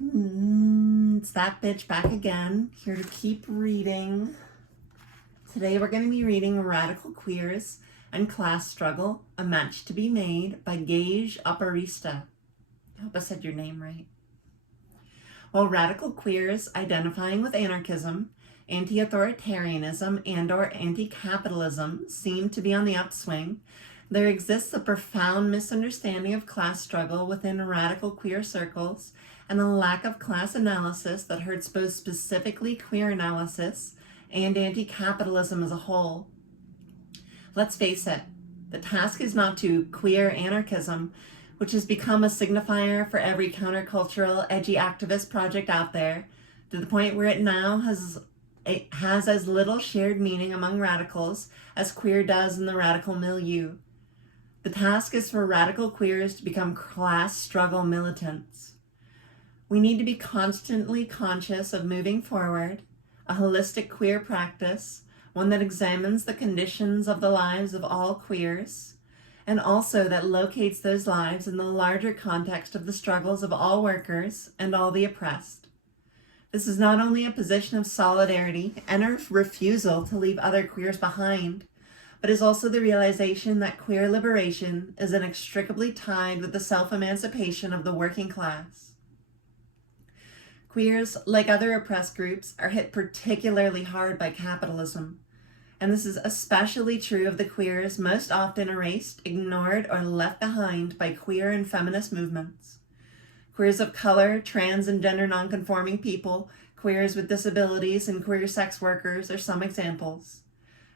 It's that bitch back again, here to keep reading. Today we're going to be reading Radical Queers and Class Struggle, A Match to be Made by Gage Aparista. I hope I said your name right. While radical queers identifying with anarchism, anti-authoritarianism, and/or anti-capitalism seem to be on the upswing, there exists a profound misunderstanding of class struggle within radical queer circles and a lack of class analysis that hurts both specifically queer analysis and anti-capitalism as a whole. Let's face it, the task is not to queer anarchism, which has become a signifier for every countercultural, edgy activist project out there, to the point where it now has as little shared meaning among radicals as queer does in the radical milieu. The task is for radical queers to become class struggle militants. We need to be constantly conscious of moving forward, a holistic queer practice, one that examines the conditions of the lives of all queers, and also that locates those lives in the larger context of the struggles of all workers and all the oppressed. This is not only a position of solidarity and a refusal to leave other queers behind, but is also the realization that queer liberation is inextricably tied with the self-emancipation of the working class. Queers, like other oppressed groups, are hit particularly hard by capitalism, and this is especially true of the queers most often erased, ignored, or left behind by queer and feminist movements. Queers of color, trans and gender nonconforming people, queers with disabilities, and queer sex workers are some examples.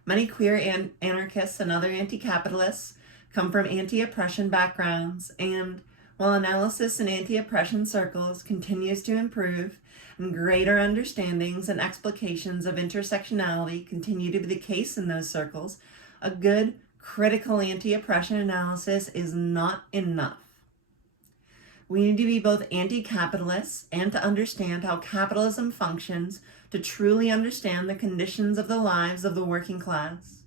Many queer anarchists and other anti-capitalists come from anti-oppression backgrounds, and while analysis in anti-oppression circles continues to improve and greater understandings and explications of intersectionality continue to be the case in those circles, a good critical anti-oppression analysis is not enough. We need to be both anti-capitalists and to understand how capitalism functions to truly understand the conditions of the lives of the working class.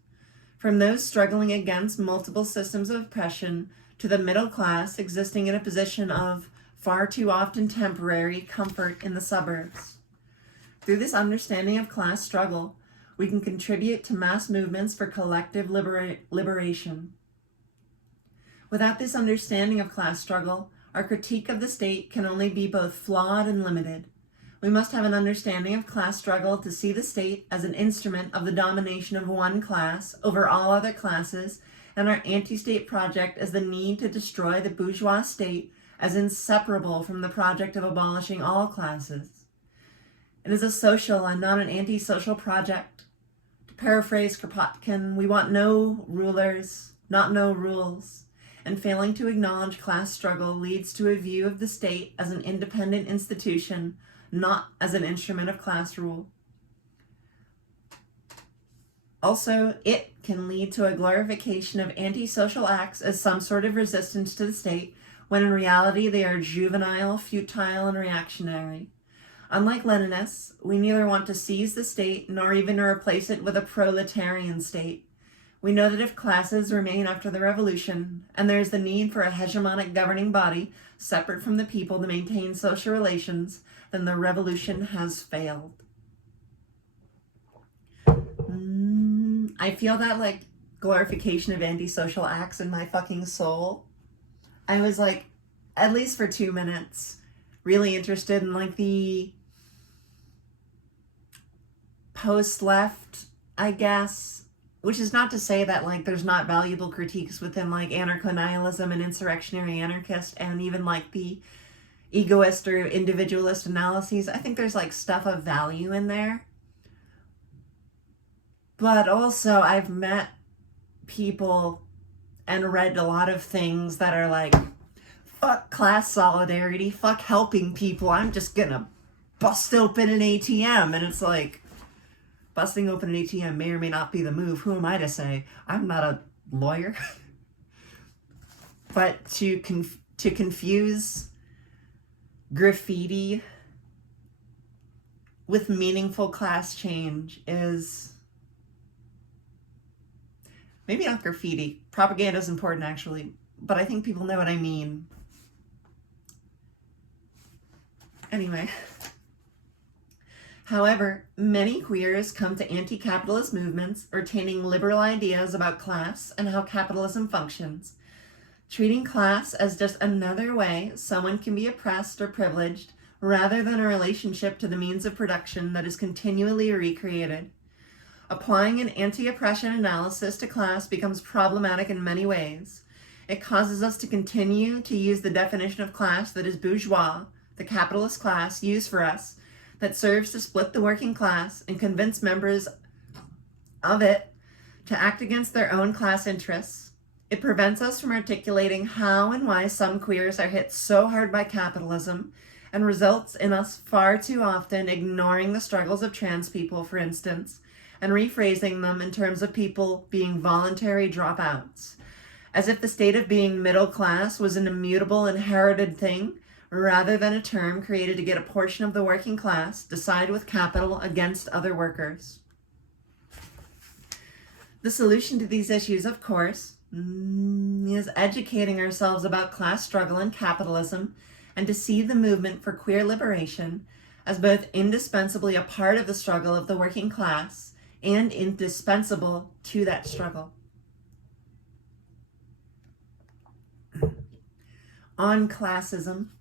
From those struggling against multiple systems of oppression to the middle class existing in a position of far too often temporary comfort in the suburbs. Through this understanding of class struggle, we can contribute to mass movements for collective liberation. Without this understanding of class struggle, our critique of the state can only be both flawed and limited. We must have an understanding of class struggle to see the state as an instrument of the domination of one class over all other classes, and our anti-state project as the need to destroy the bourgeois state as inseparable from the project of abolishing all classes. It is a social and not an anti-social project. To paraphrase Kropotkin, we want no rulers, not no rules. And failing to acknowledge class struggle leads to a view of the state as an independent institution, not as an instrument of class rule. Also, it can lead to a glorification of antisocial acts as some sort of resistance to the state, when in reality they are juvenile, futile, and reactionary. Unlike Leninists, we neither want to seize the state nor even to replace it with a proletarian state. We know that if classes remain after the revolution, and there is the need for a hegemonic governing body separate from the people to maintain social relations, then the revolution has failed. I feel that like glorification of antisocial acts in my fucking soul. I was like, at least for 2 minutes, really interested in like the post-left, I guess, which is not to say that like there's not valuable critiques within like anarcho-nihilism and insurrectionary anarchist and even like the egoist or individualist analyses. I think there's like stuff of value in there. But also I've met people and read a lot of things that are like, fuck class solidarity, fuck helping people, I'm just gonna bust open an ATM. And it's like, busting open an ATM may or may not be the move. Who am I to say? I'm not a lawyer. But to confuse graffiti with meaningful class change is... maybe not graffiti. Propaganda is important, actually. But I think people know what I mean. Anyway. However, many queers come to anti-capitalist movements retaining liberal ideas about class and how capitalism functions, treating class as just another way someone can be oppressed or privileged rather than a relationship to the means of production that is continually recreated. Applying an anti-oppression analysis to class becomes problematic in many ways. It causes us to continue to use the definition of class that is bourgeois, the capitalist class, used for us, that serves to split the working class and convince members of it to act against their own class interests. It prevents us from articulating how and why some queers are hit so hard by capitalism and results in us far too often ignoring the struggles of trans people, for instance, and rephrasing them in terms of people being voluntary dropouts, as if the state of being middle class was an immutable inherited thing rather than a term created to get a portion of the working class to side with capital against other workers. The solution to these issues, of course, is educating ourselves about class struggle and capitalism, and to see the movement for queer liberation as both indispensably a part of the struggle of the working class and indispensable to that struggle. On classism.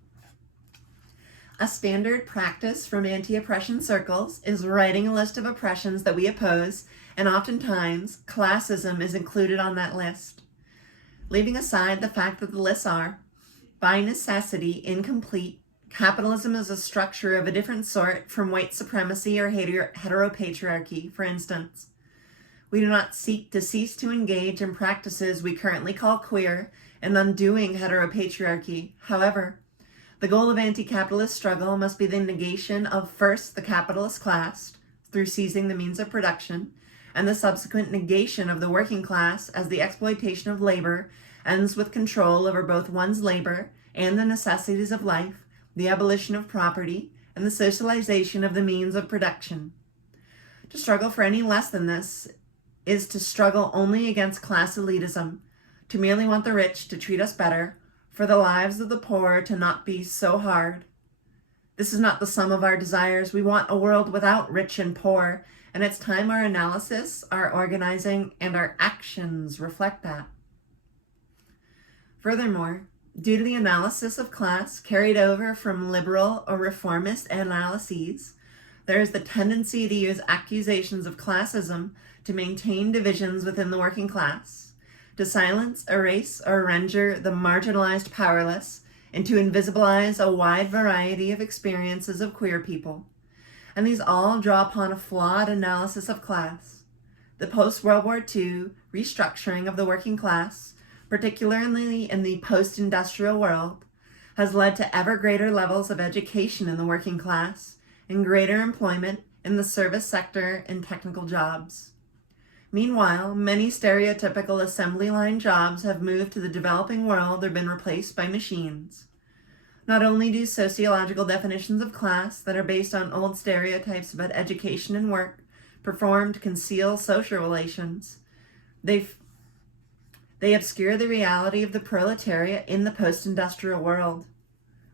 A standard practice from anti-oppression circles is writing a list of oppressions that we oppose, and oftentimes classism is included on that list. Leaving aside the fact that the lists are, by necessity, incomplete, capitalism is a structure of a different sort from white supremacy or heteropatriarchy, for instance. We do not seek to cease to engage in practices we currently call queer and undoing heteropatriarchy. However, the goal of anti-capitalist struggle must be the negation of first the capitalist class through seizing the means of production, and the subsequent negation of the working class as the exploitation of labor ends with control over both one's labor and the necessities of life, the abolition of property, and the socialization of the means of production. To struggle for any less than this is to struggle only against class elitism, to merely want the rich to treat us better, for the lives of the poor to not be so hard. This is not the sum of our desires. We want a world without rich and poor, and it's time our analysis, our organizing, and our actions reflect that. Furthermore, due to the analysis of class carried over from liberal or reformist analyses, there is the tendency to use accusations of classism to maintain divisions within the working class, to silence, erase, or render the marginalized powerless, and to invisibilize a wide variety of experiences of queer people. And these all draw upon a flawed analysis of class. The post-World War II restructuring of the working class, particularly in the post-industrial world, has led to ever greater levels of education in the working class and greater employment in the service sector and technical jobs. Meanwhile, many stereotypical assembly line jobs have moved to the developing world or been replaced by machines. Not only do sociological definitions of class that are based on old stereotypes about education and work perform to conceal social relations, they obscure the reality of the proletariat in the post-industrial world.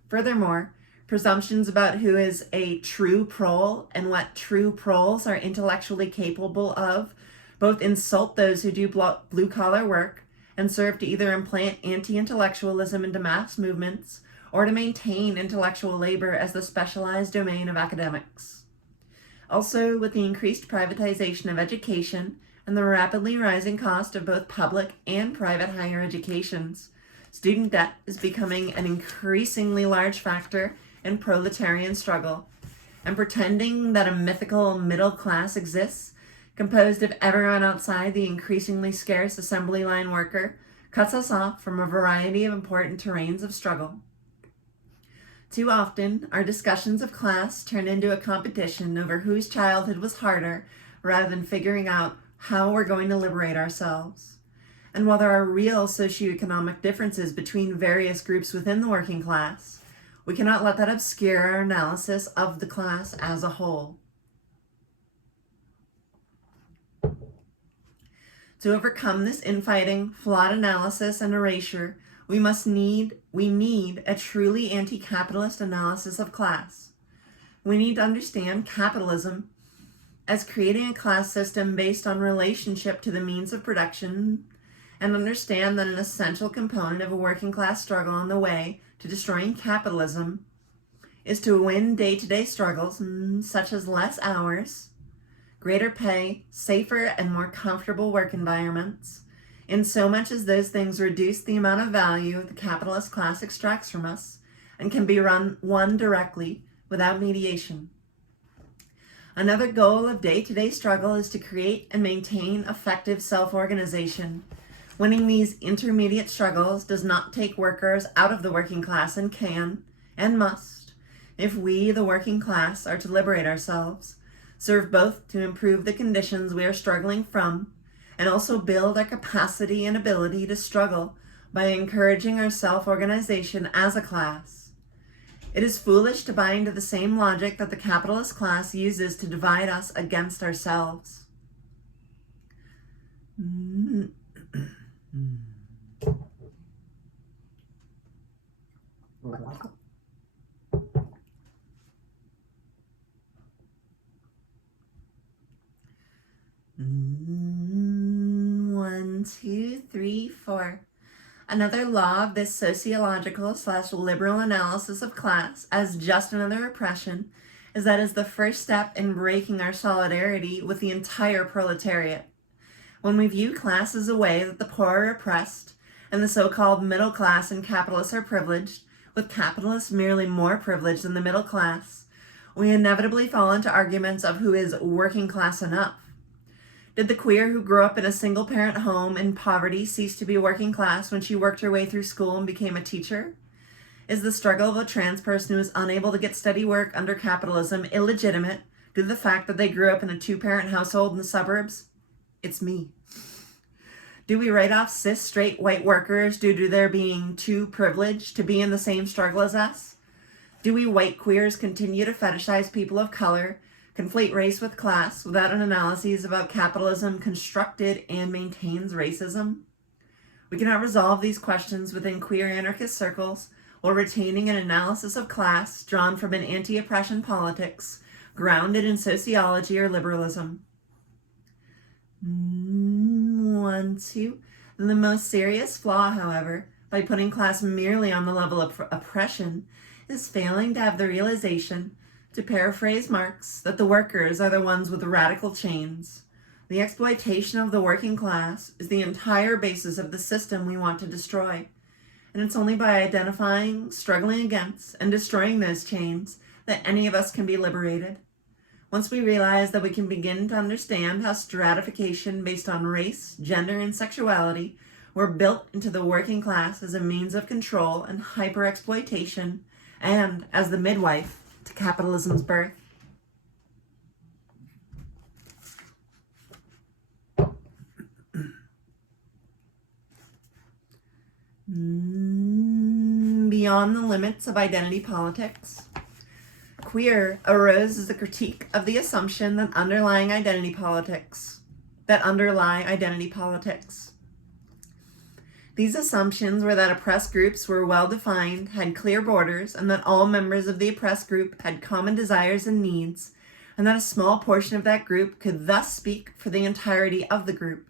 Furthermore, presumptions about who is a true prole and what true proles are intellectually capable of both insult those who do blue-collar work and serve to either implant anti-intellectualism into mass movements or to maintain intellectual labor as the specialized domain of academics. Also, with the increased privatization of education and the rapidly rising cost of both public and private higher educations, student debt is becoming an increasingly large factor in proletarian struggle, and pretending that a mythical middle class exists composed of everyone outside the increasingly scarce assembly line worker, cuts us off from a variety of important terrains of struggle. Too often, our discussions of class turn into a competition over whose childhood was harder rather than figuring out how we're going to liberate ourselves. And while there are real socioeconomic differences between various groups within the working class, we cannot let that obscure our analysis of the class as a whole. To overcome this infighting, flawed analysis, and erasure, we need a truly anti-capitalist analysis of class. We need to understand capitalism as creating a class system based on relationship to the means of production, and understand that an essential component of a working class struggle on the way to destroying capitalism is to win day-to-day struggles such as less hours, greater pay, safer and more comfortable work environments, in so much as those things reduce the amount of value the capitalist class extracts from us and can be won directly without mediation. Another goal of day-to-day struggle is to create and maintain effective self-organization. Winning these intermediate struggles does not take workers out of the working class and can, and must, if we, the working class, are to liberate ourselves, serve both to improve the conditions we are struggling from and also build our capacity and ability to struggle by encouraging our self-organization as a class. It is foolish to buy into the same logic that the capitalist class uses to divide us against ourselves. One, two, three, four. Another law of this sociological/liberal analysis of class as just another oppression is that is the first step in breaking our solidarity with the entire proletariat. When we view class as a way that the poor are oppressed and the so-called middle class and capitalists are privileged, with capitalists merely more privileged than the middle class, we inevitably fall into arguments of who is working class enough. Did the queer who grew up in a single-parent home in poverty cease to be working class when she worked her way through school and became a teacher? Is the struggle of a trans person who is unable to get steady work under capitalism illegitimate due to the fact that they grew up in a two-parent household in the suburbs? It's me. Do we write off cis straight white workers due to their being too privileged to be in the same struggle as us? Do we white queers continue to fetishize people of color, conflate race with class without an analysis about capitalism constructed and maintains racism? We cannot resolve these questions within queer anarchist circles while retaining an analysis of class drawn from an anti-oppression politics grounded in sociology or liberalism. One, two. The most serious flaw, however, by putting class merely on the level of oppression, is failing to have the realization, to paraphrase Marx, that the workers are the ones with radical chains. The exploitation of the working class is the entire basis of the system we want to destroy. And it's only by identifying, struggling against, and destroying those chains that any of us can be liberated. Once we realize that we can begin to understand how stratification based on race, gender, and sexuality were built into the working class as a means of control and hyper-exploitation, and as the midwife to capitalism's birth. Beyond the limits of identity politics, queer arose as a critique of the assumption that underlie identity politics. These assumptions were that oppressed groups were well defined, had clear borders, and that all members of the oppressed group had common desires and needs, and that a small portion of that group could thus speak for the entirety of the group.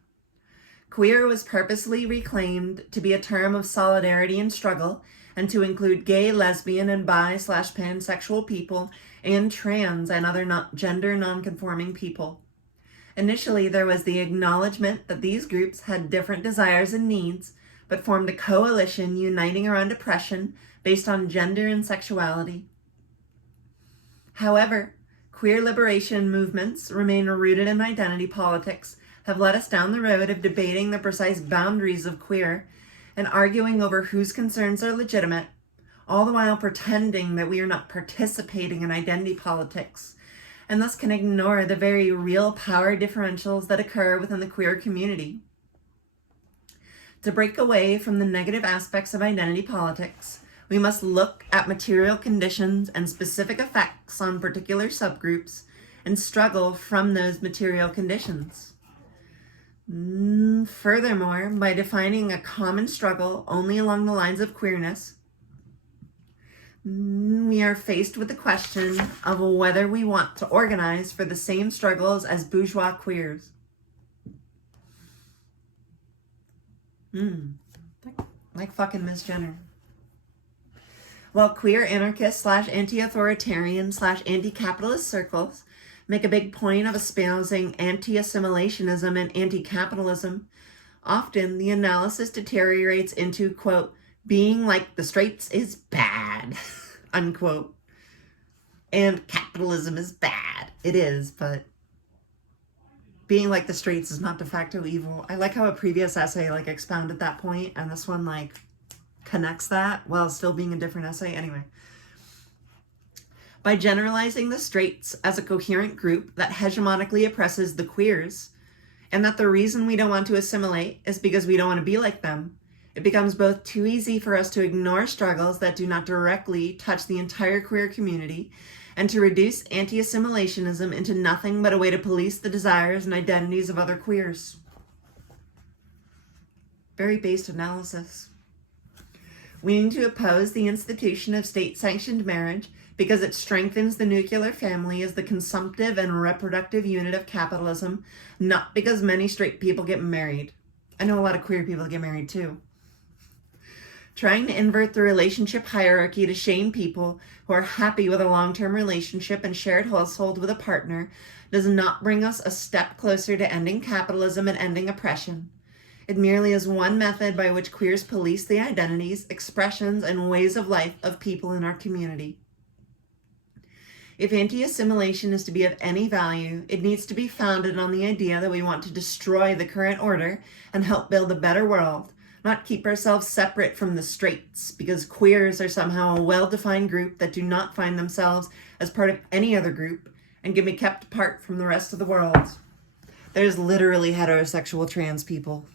Queer was purposely reclaimed to be a term of solidarity and struggle, and to include gay, lesbian, and bi/pansexual people, and trans and other gender nonconforming people. Initially, there was the acknowledgement that these groups had different desires and needs, but formed a coalition uniting around oppression based on gender and sexuality. However, queer liberation movements remain rooted in identity politics, have led us down the road of debating the precise boundaries of queer and arguing over whose concerns are legitimate, all the while pretending that we are not participating in identity politics, and thus can ignore the very real power differentials that occur within the queer community. To break away from the negative aspects of identity politics, we must look at material conditions and specific effects on particular subgroups and struggle from those material conditions. Furthermore, by defining a common struggle only along the lines of queerness, We are faced with the question of whether we want to organize for the same struggles as bourgeois queers. Like fucking Miss Jenner. While queer anarchist / anti-authoritarian / anti-capitalist circles make a big point of espousing anti-assimilationism and anti-capitalism, often the analysis deteriorates into, quote, being like the straights is bad, unquote. And capitalism is bad. It is, but being like the straights is not de facto evil. I like how a previous essay expounded that point, and this one connects that while still being a different essay. Anyway. By generalizing the straights as a coherent group that hegemonically oppresses the queers, and that the reason we don't want to assimilate is because we don't want to be like them, it becomes both too easy for us to ignore struggles that do not directly touch the entire queer community, and to reduce anti-assimilationism into nothing but a way to police the desires and identities of other queers. Very based analysis. We need to oppose the institution of state-sanctioned marriage because it strengthens the nuclear family as the consumptive and reproductive unit of capitalism, not because many straight people get married. I know a lot of queer people get married too. Trying to invert the relationship hierarchy to shame people who are happy with a long-term relationship and shared household with a partner does not bring us a step closer to ending capitalism and ending oppression. It merely is one method by which queers police the identities, expressions, and ways of life of people in our community. If anti-assimilation is to be of any value, it needs to be founded on the idea that we want to destroy the current order and help build a better world, not keep ourselves separate from the straights because queers are somehow a well-defined group that do not find themselves as part of any other group and can be kept apart from the rest of the world. There's literally heterosexual trans people.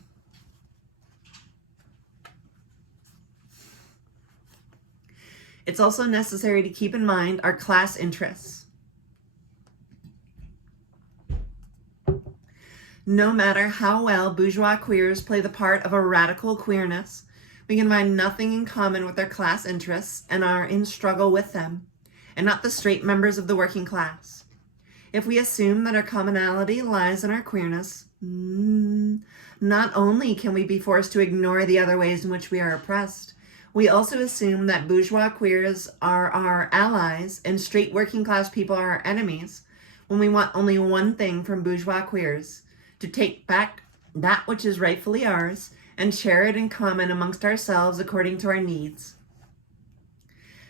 It's also necessary to keep in mind our class interests. No matter how well bourgeois queers play the part of a radical queerness, we can find nothing in common with their class interests and are in struggle with them, and not the straight members of the working class. If we assume that our commonality lies in our queerness, not only can we be forced to ignore the other ways in which we are oppressed, we also assume that bourgeois queers are our allies and straight working class people are our enemies when we want only one thing from bourgeois queers: to take back that which is rightfully ours and share it in common amongst ourselves according to our needs.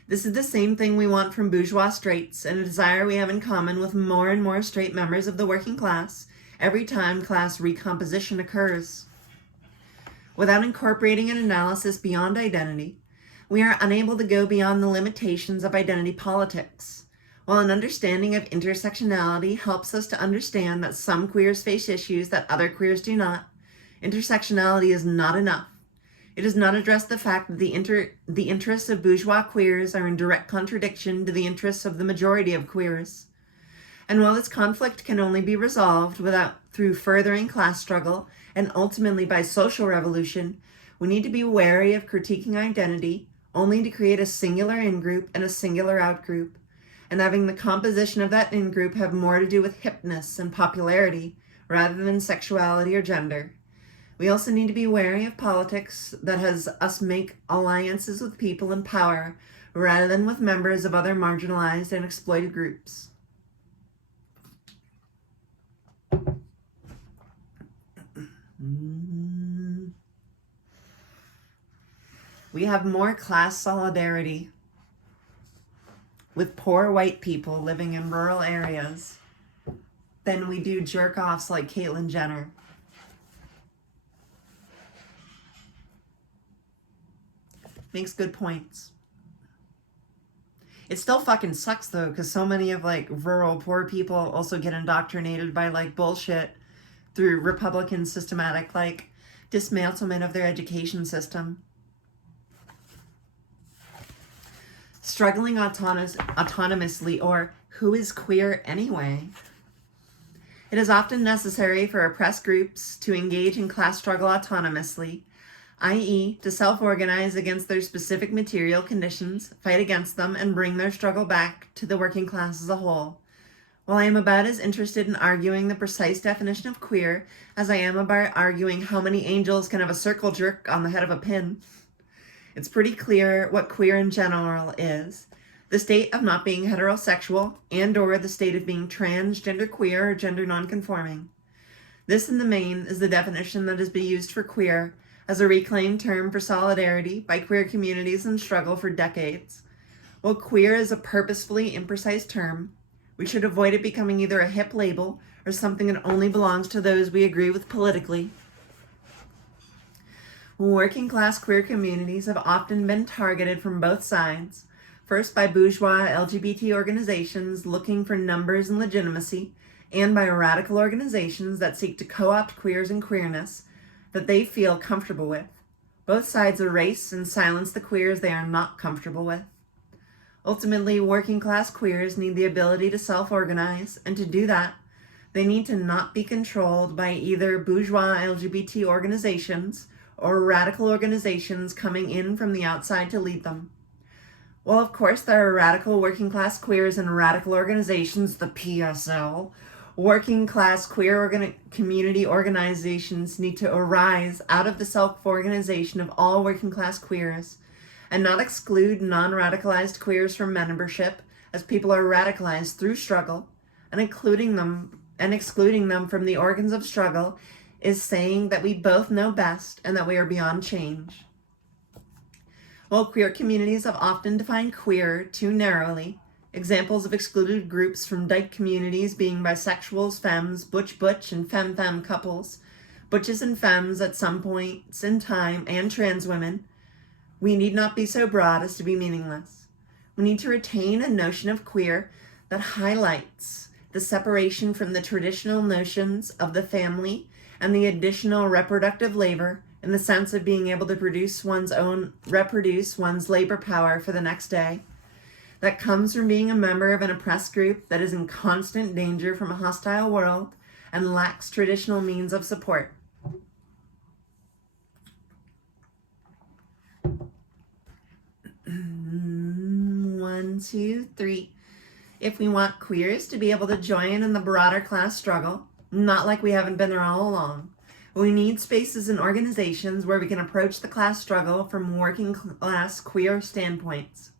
This is the same thing we want from bourgeois straights, and a desire we have in common with more and more straight members of the working class every time class recomposition occurs. Without incorporating an analysis beyond identity, we are unable to go beyond the limitations of identity politics, while an understanding of intersectionality helps us to understand that some queers face issues that other queers do not. Intersectionality is not enough. It does not address the fact that the interests of bourgeois queers are in direct contradiction to the interests of the majority of queers. And while this conflict can only be resolved through furthering class struggle and ultimately by social revolution, we need to be wary of critiquing identity only to create a singular in-group and a singular out-group, and having the composition of that in-group have more to do with hipness and popularity rather than sexuality or gender. We also need to be wary of politics that has us make alliances with people in power rather than with members of other marginalized and exploited groups. We have more class solidarity with poor white people living in rural areas than we do jerk-offs like Caitlyn Jenner. Makes good points. It still fucking sucks though, because so many of rural poor people also get indoctrinated by bullshit through Republican systematic dismantlement of their education system. Struggling autonomously, or who is queer anyway? It is often necessary for oppressed groups to engage in class struggle autonomously, i.e., to self-organize against their specific material conditions, fight against them, and bring their struggle back to the working class as a whole. While I am about as interested in arguing the precise definition of queer as I am about arguing how many angels can have a circle jerk on the head of a pin, it's pretty clear what queer in general is: the state of not being heterosexual and/or the state of being transgender queer or gender nonconforming. This, in the main, is the definition that has been used for queer as a reclaimed term for solidarity by queer communities in struggle for decades. While queer is a purposefully imprecise term, we should avoid it becoming either a hip label or something that only belongs to those we agree with politically. Working class queer communities have often been targeted from both sides, first by bourgeois LGBT organizations looking for numbers and legitimacy, and by radical organizations that seek to co-opt queers and queerness that they feel comfortable with. Both sides erase and silence the queers they are not comfortable with. Ultimately, working class queers need the ability to self-organize, and to do that, they need to not be controlled by either bourgeois LGBT organizations or radical organizations coming in from the outside to lead them. While of course there are radical working class queers and radical organizations, the PSL, working class queer community organizations need to arise out of the self-organization of all working class queers, and not exclude non-radicalized queers from membership, as people are radicalized through struggle, and excluding them from the organs of struggle is saying that we both know best and that we are beyond change. While queer communities have often defined queer too narrowly, examples of excluded groups from dyke communities being bisexuals, femmes, butch, and femme couples, butches and femmes at some points in time, and trans women, we need not be so broad as to be meaningless. We need to retain a notion of queer that highlights the separation from the traditional notions of the family and the additional reproductive labor in the sense of being able to reproduce one's labor power for the next day, that comes from being a member of an oppressed group that is in constant danger from a hostile world and lacks traditional means of support. One, two, three. If we want queers to be able to join in the broader class struggle, not like we haven't been there all along, we need spaces and organizations where we can approach the class struggle from working class queer standpoints.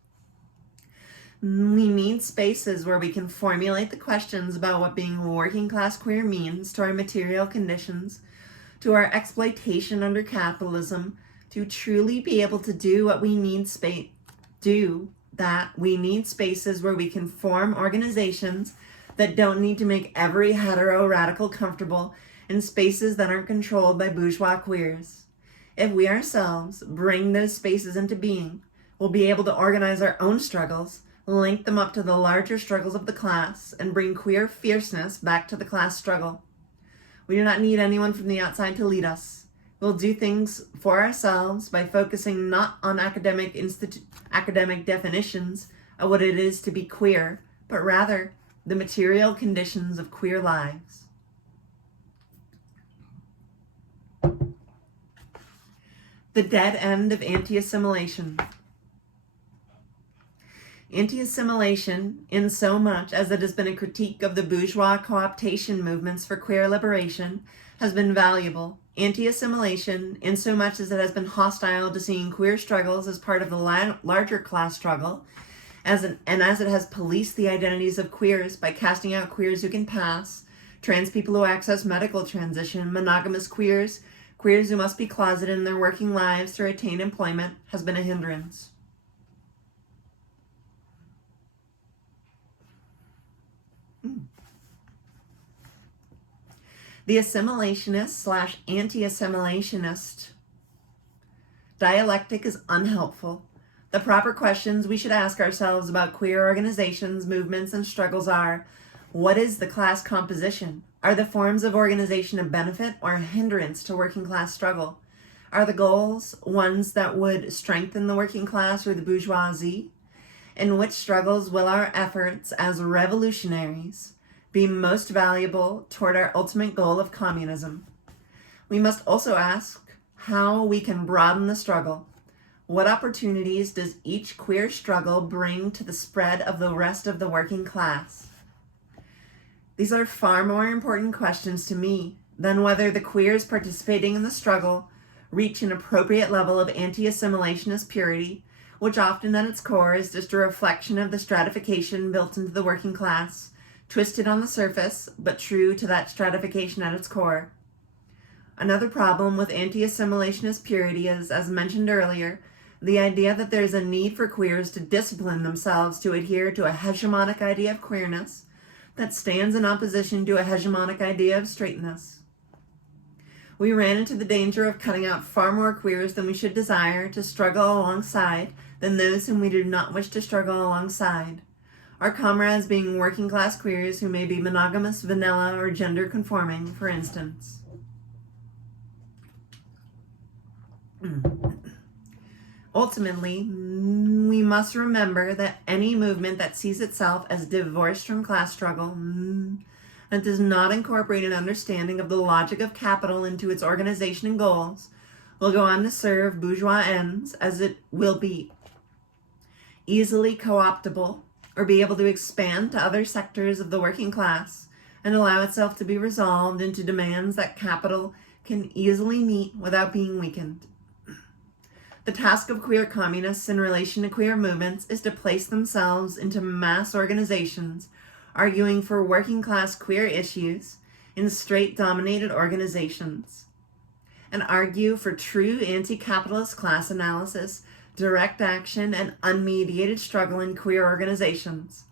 We need spaces where we can formulate the questions about what being working class queer means to our material conditions, to our exploitation under capitalism, to truly be able to do what we need we need spaces where we can form organizations that don't need to make every hetero radical comfortable, in spaces that aren't controlled by bourgeois queers. If we ourselves bring those spaces into being, we'll be able to organize our own struggles, link them up to the larger struggles of the class, and bring queer fierceness back to the class struggle. We do not need anyone from the outside to lead us. We'll do things for ourselves by focusing not on academic definitions of what it is to be queer, but rather the material conditions of queer lives. The dead end of anti-assimilation. Anti-assimilation, in so much as it has been a critique of the bourgeois co-optation movements for queer liberation, has been valuable. Anti-assimilation, in so much as it has been hostile to seeing queer struggles as part of the larger class struggle, as it has policed the identities of queers by casting out queers who can pass, trans people who access medical transition, monogamous queers, queers who must be closeted in their working lives to attain employment, has been a hindrance. The assimilationist / anti-assimilationist dialectic is unhelpful. The proper questions we should ask ourselves about queer organizations, movements, and struggles are: what is the class composition? Are the forms of organization a benefit or a hindrance to working class struggle? Are the goals ones that would strengthen the working class or the bourgeoisie? In which struggles will our efforts as revolutionaries be most valuable toward our ultimate goal of communism? We must also ask, how we can broaden the struggle. What opportunities does each queer struggle bring to the spread of the rest of the working class? These are far more important questions to me than whether the queers participating in the struggle reach an appropriate level of anti-assimilationist purity, which often at its core is just a reflection of the stratification built into the working class, twisted on the surface, but true to that stratification at its core. Another problem with anti-assimilationist purity is, as mentioned earlier, the idea that there's a need for queers to discipline themselves to adhere to a hegemonic idea of queerness that stands in opposition to a hegemonic idea of straightness. We ran into the danger of cutting out far more queers than we should desire to struggle alongside than those whom we do not wish to struggle alongside. Our comrades being working class queers who may be monogamous, vanilla, or gender conforming, for instance. Ultimately, we must remember that any movement that sees itself as divorced from class struggle and does not incorporate an understanding of the logic of capital into its organization and goals will go on to serve bourgeois ends, as it will be easily co-optable or be able to expand to other sectors of the working class and allow itself to be resolved into demands that capital can easily meet without being weakened. The task of queer communists in relation to queer movements is to place themselves into mass organizations arguing for working class queer issues in straight-dominated organizations, and argue for true anti-capitalist class analysis, direct action, and unmediated struggle in queer organizations.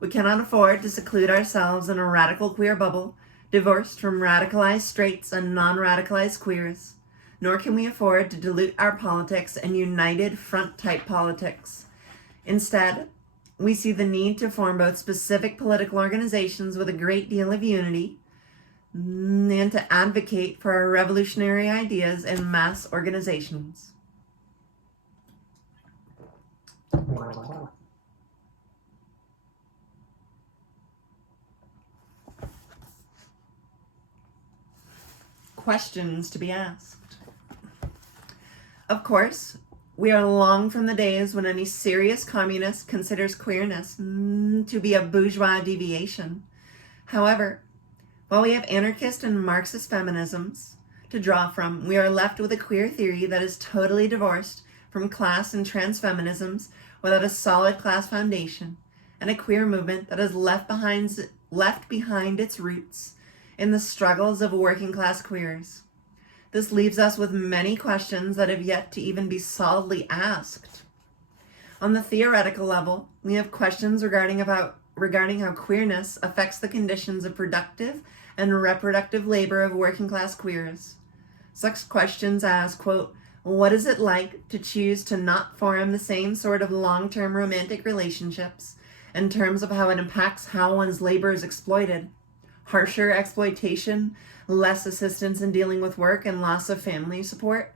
We cannot afford to seclude ourselves in a radical queer bubble, divorced from radicalized straights and non-radicalized queers, nor can we afford to dilute our politics in united front-type politics. Instead, we see the need to form both specific political organizations with a great deal of unity and to advocate for our revolutionary ideas in mass organizations. Questions to be asked. Of course, we are long from the days when any serious communist considers queerness to be a bourgeois deviation. However, while we have anarchist and Marxist feminisms to draw from, we are left with a queer theory that is totally divorced from class and trans feminisms without a solid class foundation, and a queer movement that has left behind its roots in the struggles of working class queers. This leaves us with many questions that have yet to even be solidly asked. On the theoretical level, we have questions regarding how queerness affects the conditions of productive and reproductive labor of working class queers. Such questions as, quote, what is it like to choose to not form the same sort of long-term romantic relationships in terms of how it impacts how one's labor is exploited? Harsher exploitation, less assistance in dealing with work, and loss of family support?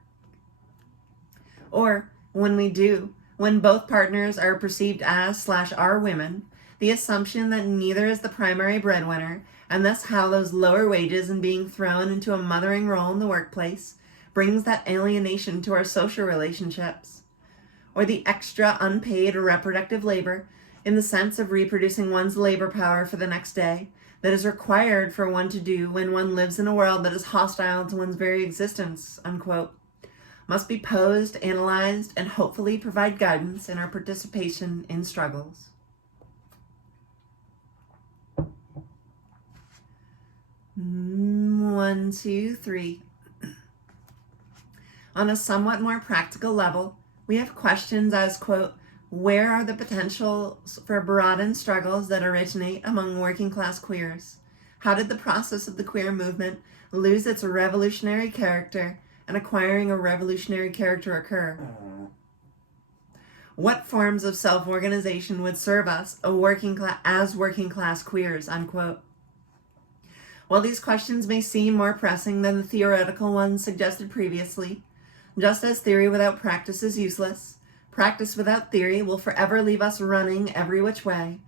Or, when both partners are perceived as/are women, the assumption that neither is the primary breadwinner, and thus how those lower wages and being thrown into a mothering role in the workplace brings that alienation to our social relationships. Or the extra unpaid reproductive labor, in the sense of reproducing one's labor power for the next day, that is required for one to do when one lives in a world that is hostile to one's very existence, unquote, must be posed, analyzed, and hopefully provide guidance in our participation in struggles. One, two, three. On a somewhat more practical level, we have questions as, quote, where are the potentials for broadened struggles that originate among working class queers? How did the process of the queer movement lose its revolutionary character and acquiring a revolutionary character occur? What forms of self-organization would serve us as working class queers, unquote? While these questions may seem more pressing than the theoretical ones suggested previously, just as theory without practice is useless, practice without theory will forever leave us running every which way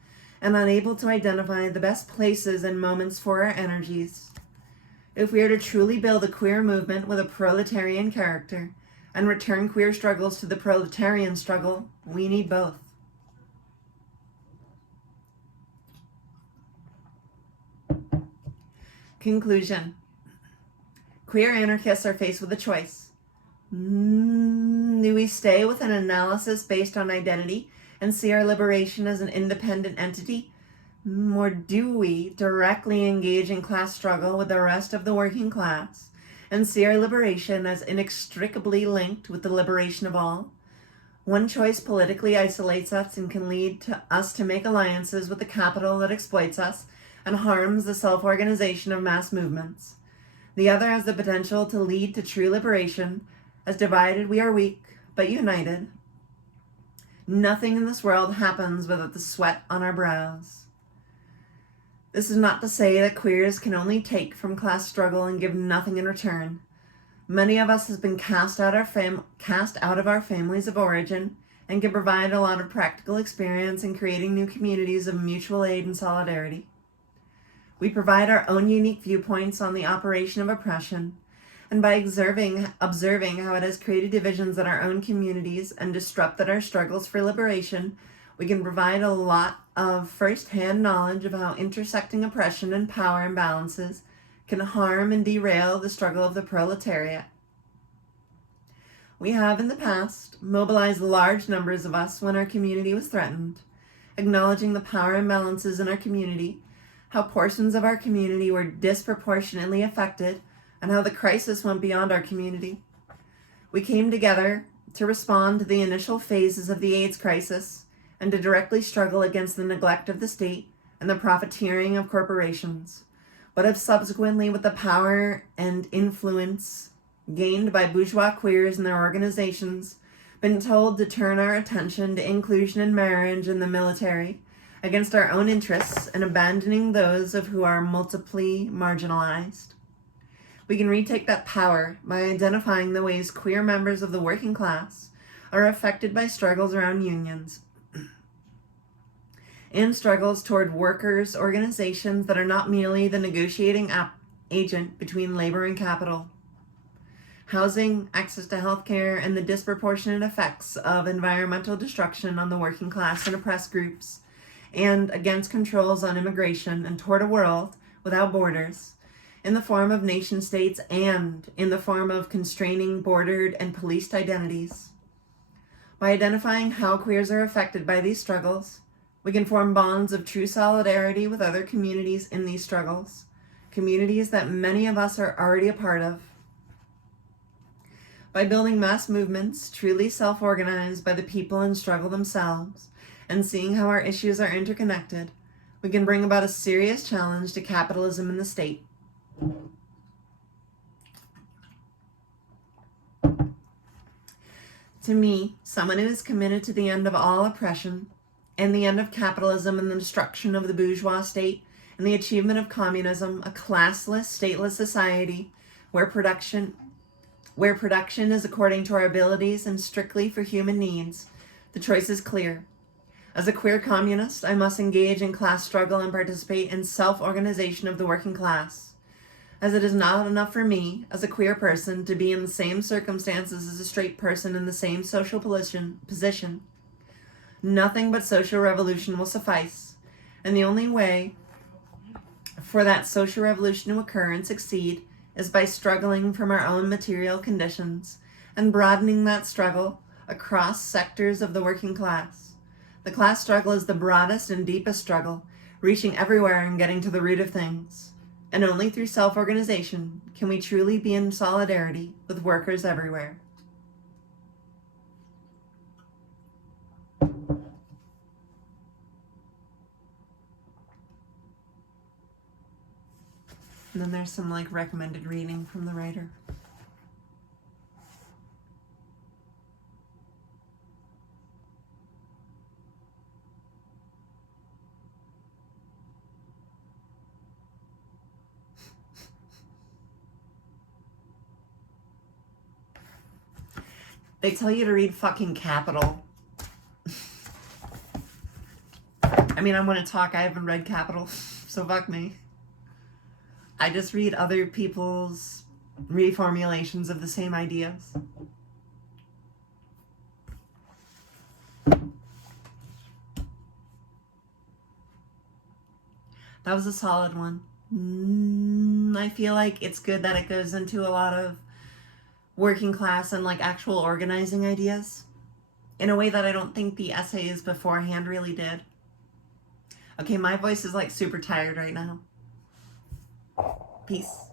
and unable to identify the best places and moments for our energies. If we are to truly build a queer movement with a proletarian character and return queer struggles to the proletarian struggle, we need both. Conclusion. Queer anarchists are faced with a choice. Do we stay with an analysis based on identity and see our liberation as an independent entity? Or do we directly engage in class struggle with the rest of the working class and see our liberation as inextricably linked with the liberation of all? One choice politically isolates us and can lead to us to make alliances with the capital that exploits us and harms the self-organization of mass movements. The other has the potential to lead to true liberation. As divided we are weak, but united. Nothing in this world happens without the sweat on our brows. This is not to say that queers can only take from class struggle and give nothing in return. Many of us have been cast out of our families of origin and can provide a lot of practical experience in creating new communities of mutual aid and solidarity. We provide our own unique viewpoints on the operation of oppression, and by observing how it has created divisions in our own communities and disrupted our struggles for liberation, we can provide a lot of first-hand knowledge of how intersecting oppression and power imbalances can harm and derail the struggle of the proletariat. We have in the past mobilized large numbers of us when our community was threatened, acknowledging the power imbalances in our community, how portions of our community were disproportionately affected, and how the crisis went beyond our community. We came together to respond to the initial phases of the AIDS crisis and to directly struggle against the neglect of the state and the profiteering of corporations, but have subsequently, with the power and influence gained by bourgeois queers and their organizations, been told to turn our attention to inclusion in marriage and the military, against our own interests and abandoning those of who are multiply marginalized. We can retake that power by identifying the ways queer members of the working class are affected by struggles around unions and struggles toward workers' organizations that are not merely the negotiating agent between labor and capital. Housing, access to healthcare, and the disproportionate effects of environmental destruction on the working class and oppressed groups, and against controls on immigration and toward a world without borders, in the form of nation states and in the form of constraining bordered and policed identities. By identifying how queers are affected by these struggles, we can form bonds of true solidarity with other communities in these struggles, communities that many of us are already a part of. By building mass movements truly self-organized by the people in struggle themselves, and seeing how our issues are interconnected, we can bring about a serious challenge to capitalism and the state. To me, someone who is committed to the end of all oppression and the end of capitalism and the destruction of the bourgeois state and the achievement of communism, a classless, stateless society where production is according to our abilities and strictly for human needs, the choice is clear. As a queer communist, I must engage in class struggle and participate in self-organization of the working class, as it is not enough for me, as a queer person, to be in the same circumstances as a straight person in the same social position. Nothing but social revolution will suffice, and the only way for that social revolution to occur and succeed is by struggling from our own material conditions and broadening that struggle across sectors of the working class. The class struggle is the broadest and deepest struggle, reaching everywhere and getting to the root of things. And only through self-organization can we truly be in solidarity with workers everywhere. And then there's some recommended reading from the writer. They tell you to read fucking Capital. I mean, I want to talk. I haven't read Capital, so fuck me. I just read other people's reformulations of the same ideas. That was a solid one. I feel like it's good that it goes into a lot of working class and like actual organizing ideas in a way that I don't think the essays beforehand really did. Okay, my voice is like super tired right now. Peace.